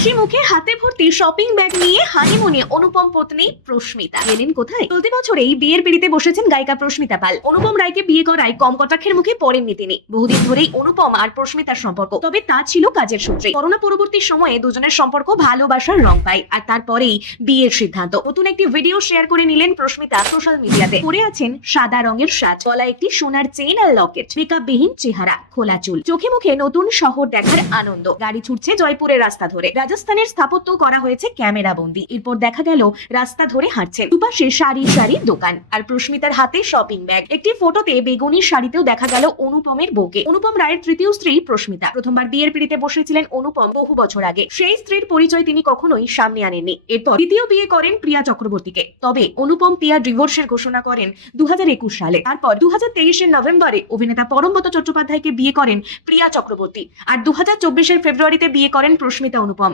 হাসি মুখে হাতে ভর্তি শপিং ব্যাগ নিয়ে হানিমুনে অনুপম পত্নী প্রস্মিতা গেলেন কোথায়? চলতি বছরেই বিয়ের পিড়িতে বসেছেন গায়িকা প্রস্মিতা পাল। অনুপম রায়কে বিয়ে করায় কম কটাক্ষের মুখে পড়েননি তিনি। বহুদিন ধরেই অনুপম আর প্রস্মিতার সম্পর্ক, তবে তা ছিল কাজের সূত্রে। করোনা পরবর্তী সময়ে দুজনের সম্পর্ক ভালোবাসার রং পায়, আর তারপরেই বিয়ের সিদ্ধান্ত। নতুন একটি ভিডিও শেয়ার করে নিলেন প্রস্মিতা সোশ্যাল মিডিয়াতে। পরে আছেন সাদা রঙের সাজ, গলায় একটি সোনার চেইন আর লকেট, মেকআপ বিহীন চেহারা, খোলা চুল, চোখে মুখে নতুন শহর দেখার আনন্দ। গাড়ি ছুটছে জয়পুরের রাস্তা ধরে। রাজস্থানের স্থাপত্য করা হয়েছে ক্যামেরা বন্দি। এরপর দেখা গেল রাস্তা ধরে হাঁটছেন, দুপাশে সারি সারি দোকান, আর প্রস্মিতার হাতে শপিং ব্যাগ। একটি ফটোতে বেগুনি শাড়িতেও দেখা গেল অনুপমের বউকে। অনুপম রায়ের তৃতীয় স্ত্রী প্রস্মিতা। প্রথমবার বিয়ের পিড়িতে বসেছিলেন অনুপম বহু বছর আগে। সেই স্ত্রীর পরিচয় তিনি কখনোই সামনে আনেননি। এরপর দ্বিতীয় বিয়ে করেন প্রিয়া চক্রবর্তীকে। তবে অনুপম প্রিয়া ডিভোর্সের ঘোষণা করেন 2021 সালে। তারপর 2023 নভেম্বরে অভিনেতা পরমব্রত চট্টোপাধ্যায়কে বিয়ে করেন প্রিয়া চক্রবর্তী, আর 2024 ফেব্রুয়ারিতে বিয়ে করেন প্রস্মিতা অনুপম।